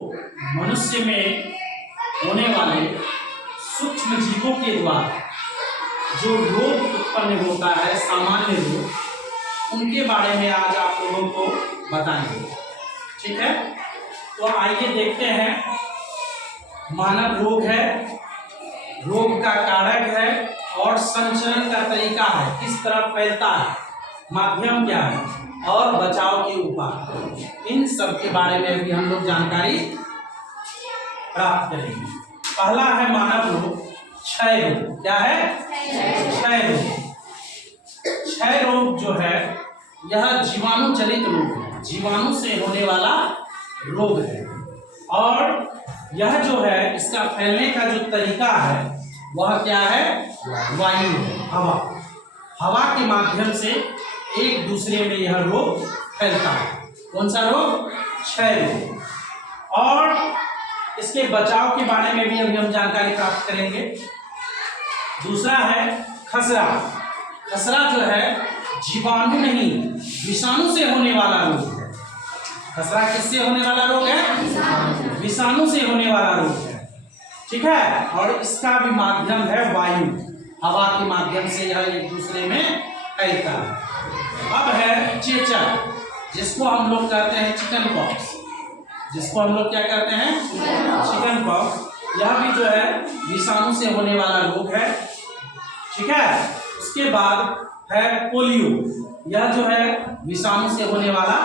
मनुष्य में होने वाले सूक्ष्म जीवों के द्वारा जो रोग उत्पन्न होता है, सामान्य रोग, उनके बारे में आज आप लोगों को बताएंगे। ठीक है, तो आइए देखते हैं। मानव रोग है, रोग का कारक है और संचरण का तरीका है, किस तरह फैलता है, माध्यम क्या है और बचाव के उपाय, इन सब के बारे में भी हम लोग जानकारी प्राप्त करेंगे। पहला है मानव रोग, क्षय रोग। क्या है? क्षय रोग। क्षय रोग जो है यह जीवाणु जनित रोग है, जीवाणु से होने वाला रोग है। और यह जो है इसका फैलने का जो तरीका है वह क्या है? वायु है, हवा। हवा के माध्यम से एक दूसरे में यह रोग फैलता है। कौन सा रोग? क्षय रोग। और इसके बचाव के बारे में भी अभी हम जानकारी प्राप्त करेंगे। दूसरा है खसरा। खसरा जो है जीवाणु नहीं, विषाणु से होने वाला रोग है। खसरा किससे होने वाला रोग है? विषाणु से होने वाला रोग है। ठीक है, और इसका भी माध्यम है वायु, हवा के माध्यम से यह एक दूसरे में फैलता है। अब है चेचक, जिसको हम लोग कहते हैं चिकन पॉक्स, जिसको हम लोग क्या कहते हैं? Chicken pox. यह भी जो है विषाणु से होने वाला रोग है। ठीक है, उसके बाद है पोलियो। यह जो है विषाणु से होने वाला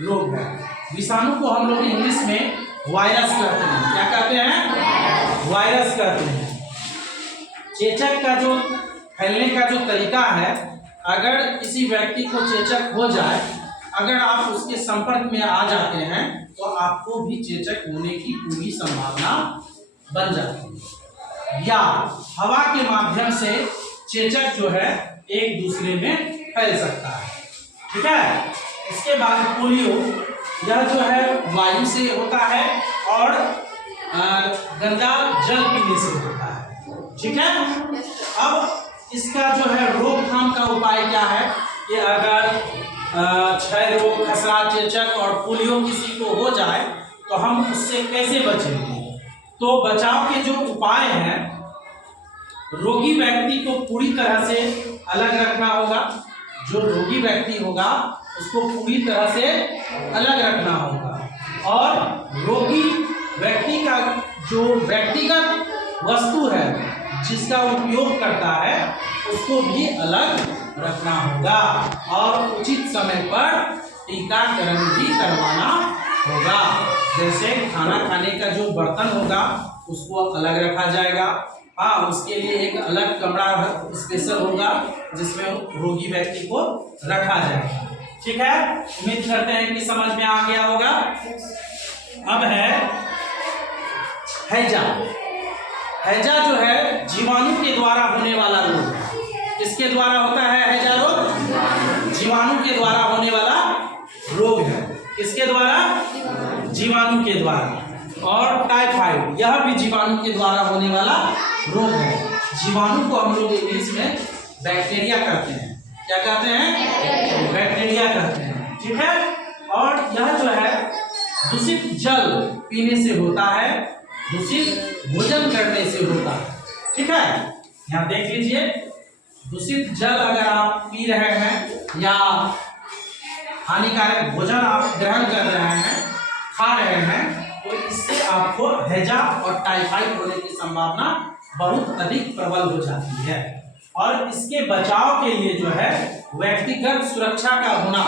रोग है। विषाणु को हम लोग इंग्लिश में वायरस कहते हैं। क्या कहते हैं? वायरस कहते हैं। चेचक का जो फैलने का जो तरीका है, अगर किसी व्यक्ति को चेचक हो जाए, अगर आप उसके संपर्क में आ जाते हैं तो आपको भी चेचक होने की पूरी संभावना बन जाती है। या हवा के माध्यम से चेचक जो है एक दूसरे में फैल सकता है। ठीक है, इसके बाद पोलियो, यह जो है वायु से होता है और गंदा जल पीने से होता है। ठीक है, अब इसका जो है रोकथाम का उपाय क्या है कि अगर क्षय रोग, खसरा, चेचक और पोलियो किसी को हो जाए तो हम उससे कैसे बचेंगे? तो बचाव के जो उपाय हैं, रोगी व्यक्ति को पूरी तरह से अलग रखना होगा। जो रोगी व्यक्ति होगा उसको पूरी तरह से अलग रखना होगा। और रोगी व्यक्ति का जो व्यक्तिगत वस्तु है जिसका उपयोग करता है उसको भी अलग रखना होगा। और उचित समय पर टीकाकरण भी करवाना होगा। जैसे खाना खाने का जो बर्तन होगा उसको अलग रखा जाएगा। हाँ, उसके लिए एक अलग कमरा स्पेशल होगा जिसमें रोगी व्यक्ति को रखा जाएगा। ठीक है, उम्मीद करते हैं कि समझ में आ गया होगा। अब है हैजा। हैजा जो है जीवाणु के द्वारा होने वाला रोग है। किसके द्वारा होता है हैजा रोग? जीवाणु के द्वारा होने वाला रोग है। किसके द्वारा? जीवाणु के द्वारा। और टाइफाइड, यह भी जीवाणु के द्वारा होने वाला रोग है। जीवाणु को हम लोग इंग्लिश में बैक्टीरिया कहते हैं। क्या कहते हैं? बैक्टीरिया कहते हैं। ठीक है, और यह जो है दूषित जल पीने से होता है, दूषित भोजन करने से होता है। ठीक है, यहाँ देख लीजिए, दूषित जल अगर आप पी रहे हैं या हानिकारक भोजन आप ग्रहण कर रहे हैं, खा रहे हैं, तो इससे आपको हैजा और टाइफाइड होने की संभावना बहुत अधिक प्रबल हो जाती है। और इसके बचाव के लिए जो है व्यक्तिगत सुरक्षा का होना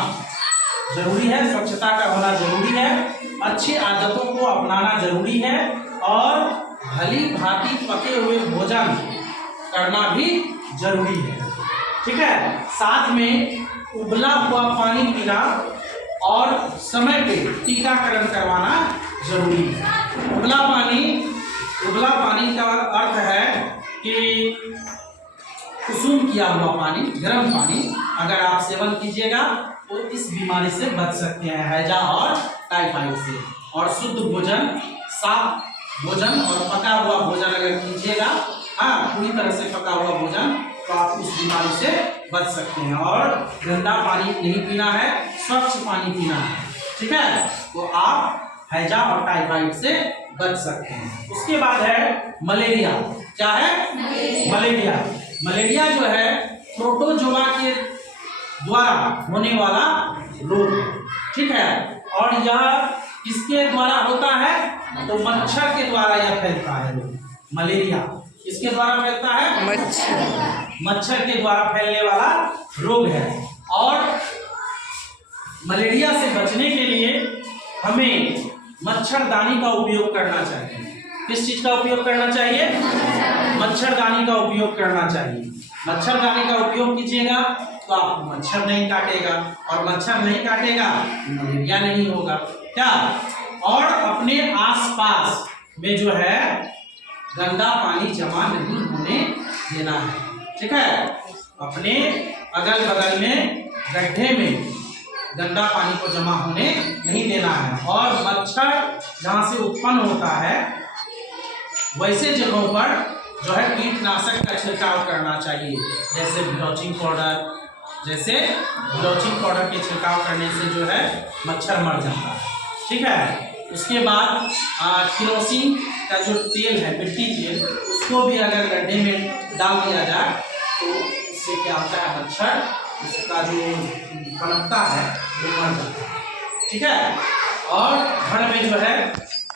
जरूरी है, स्वच्छता का होना जरूरी है, अच्छी आदतों को अपनाना जरूरी है और भली भांति पके हुए भोजन करना भी जरूरी है। ठीक है, साथ में उबला हुआ पानी पीना और समय पे टीकाकरण करवाना जरूरी है। उबला पानी का अर्थ है कि कुसुम किया हुआ पानी, गर्म पानी अगर आप सेवन कीजिएगा तो इस बीमारी से बच सकते हैं, हैजा और टाइफाइड से। और शुद्ध भोजन, साफ भोजन और पका हुआ भोजन अगर कीजिएगा, हाँ, पूरी तरह से पका हुआ भोजन, तो आप उस बीमारी से बच सकते हैं। और गंदा पानी नहीं पीना है, स्वच्छ पानी पीना है। ठीक है, तो आप हैजा और टाइफाइड से बच सकते हैं। उसके बाद है मलेरिया। क्या है? मलेरिया। मलेरिया जो है प्रोटोजोआ के द्वारा होने वाला रोग है, ठीक है। और यह किसके द्वारा होता है? तो मच्छर के द्वारा यह फैलता है रोग। मलेरिया किसके द्वारा फैलता है? मच्छर के द्वारा फैलने वाला रोग है। और मलेरिया से बचने के लिए हमें मच्छरदानी का उपयोग करना चाहिए। किस चीज का उपयोग करना चाहिए? मच्छरदानी का उपयोग करना चाहिए। मच्छरदानी का उपयोग कीजिएगा तो आपको मच्छर नहीं काटेगा, और मच्छर नहीं काटेगा मलेरिया नहीं होगा। क्या? और अपने आसपास में जो है गंदा पानी जमा नहीं होने देना है, ठीक है। अपने अगल बगल में गड्ढे में गंदा पानी को जमा होने नहीं देना है। और मच्छर जहाँ से उत्पन्न होता है वैसे जगहों पर जो है कीटनाशक का छिड़काव करना चाहिए, जैसे ब्लीचिंग पाउडर के छिड़काव करने से जो है मच्छर मर जाता है, ठीक है। उसके बाद केरोसिन का जो तेल है, मिट्टी तेल, उसको भी अगर गड्ढे में डाल दिया जाए तो उससे क्या होता है, मच्छर उसका जो पनपता है वो मर जाता है, ठीक है। और घर में जो है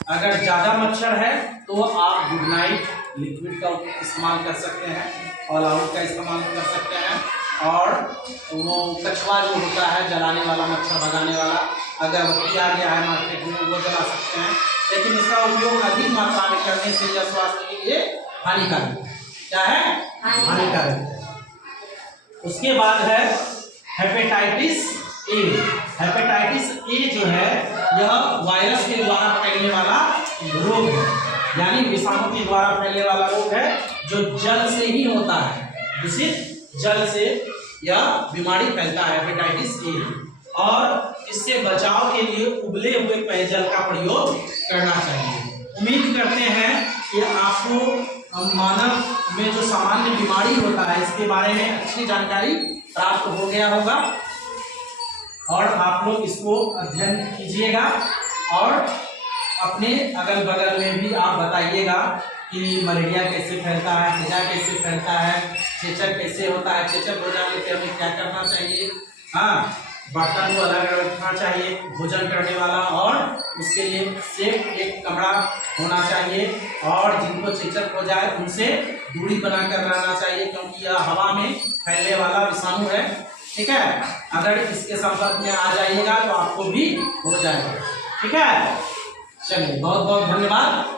अगर ज़्यादा मच्छर है तो आप गुड नाइट लिक्विड का इस्तेमाल कर सकते हैं, ऑल आउट का इस्तेमाल कर सकते हैं। और वो कछुआ जो होता है जलाने वाला, मच्छर भगाने वाला, अगरबत्ती आ गया है मार्केट में, वो जला सकते हैं। लेकिन इसका उपयोग अधिक मात्रा में करने से यह स्वास्थ्य के लिए हानिकारक है। क्या है? हानिकारक है। उसके बाद है हेपेटाइटिस ए। हेपेटाइटिस ए जो है यह वायरस के द्वारा फैलने वाला रोग है, यानी विषाणु के द्वारा फैलने वाला रोग है, जो जल से ही होता है। दूषित जल से यह बीमारी फैलता है, हेपेटाइटिस ए। और इससे बचाव के लिए उबले हुए पेयजल का प्रयोग करना चाहिए। उम्मीद करते हैं कि आपको मानव में जो सामान्य बीमारी होता है इसके बारे में अच्छी जानकारी प्राप्त हो गया होगा, और आप लोग इसको अध्ययन कीजिएगा। और अपने अगल बगल में भी आप बताइएगा कि मलेरिया कैसे फैलता है, हैजा कैसे फैलता है, चेचक कैसे होता है, चेचक हो जाने पे हमें क्या करना चाहिए। हाँ, बर्तन को अलग रखना चाहिए भोजन करने वाला, और उसके लिए सेफ एक कमरा होना चाहिए। और जिनको चेचक हो जाए उनसे दूरी बनाकर रहना चाहिए, क्योंकि यह हवा में फैलने वाला विषाणु है, ठीक है। अगर इसके संपर्क में आ जाइएगा तो आपको भी हो जाएगा, ठीक है। चलिए, बहुत बहुत धन्यवाद।